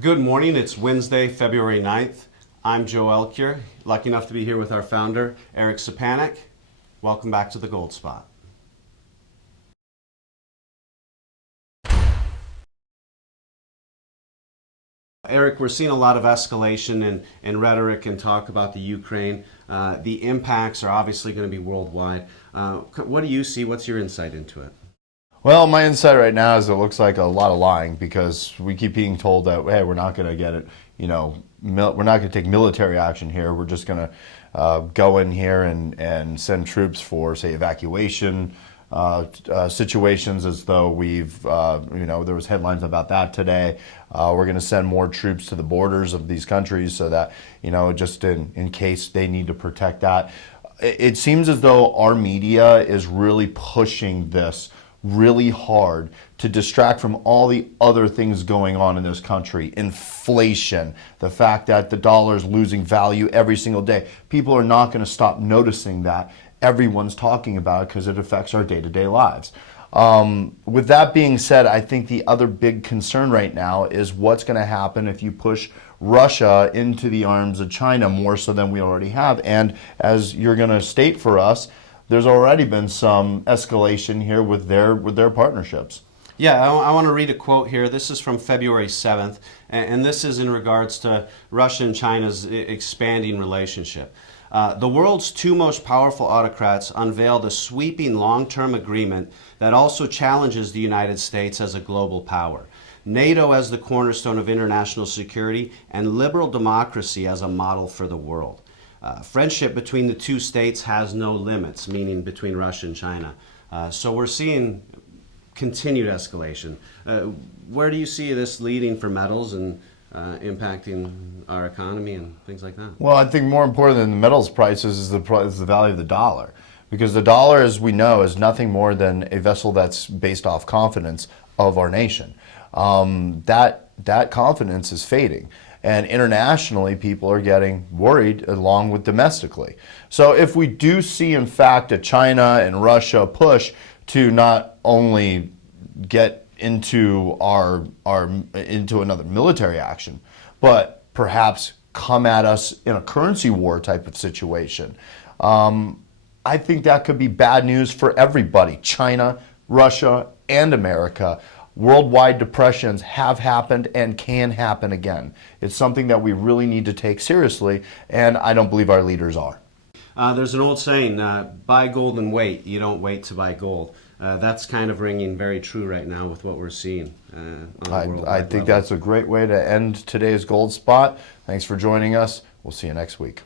Good morning. It's Wednesday, February 9th. I'm Joe Elkier, lucky enough to be here with our founder, Eric Sapanek. Welcome back to the Gold Spot. Eric, we're seeing a lot of escalation and rhetoric and talk about the Ukraine. The impacts are obviously going to be worldwide. What do you see? What's your insight into it? Well, my insight right now is it looks like a lot of lying because we keep being told that, hey, we're not going to get it, we're not going to take military action here. We're just going to go in here and send troops for, say, evacuation situations, as though we've, there was headlines about that today. We're going to send more troops to the borders of these countries so that, just in case they need to protect that. It seems as though our media is really pushing this really hard to distract from all the other things going on in this country. Inflation, the fact that the dollar is losing value every single day. People are not going to stop noticing that. Everyone's talking about it because it affects our day-to-day lives. With that being said, I think the other big concern right now is what's going to happen if you push Russia into the arms of China more so than we already have. And as you're going to state for us, there's already been some escalation here with their partnerships. Yeah, I want to read a quote here. This is from February 7th, and this is in regards to Russia and China's expanding relationship. The world's two most powerful autocrats unveiled a sweeping long-term agreement that also challenges the United States as a global power. NATO as the cornerstone of international security, and liberal democracy as a model for the world. Friendship between the two states has no limits, meaning between Russia and China. So we're seeing continued escalation. Where do you see this leading for metals and impacting our economy and things like that? Well, I think more important than the metals prices is the value of the dollar. Because the dollar, as we know, is nothing more than a vessel that's based off confidence of our nation. That confidence is fading. And internationally, people are getting worried along with domestically. So if we do see, in fact, a China and Russia push to not only get into into another military action, but perhaps come at us in a currency war type of situation, I think that could be bad news for everybody, China, Russia, and America. Worldwide depressions have happened and can happen again. It's something that we really need to take seriously, and I don't believe our leaders are. There's an old saying, buy gold and wait. You don't wait to buy gold. That's kind of ringing very true right now with what we're seeing. I think that's a great way to end today's Gold Spot. Thanks for joining us. We'll see you next week.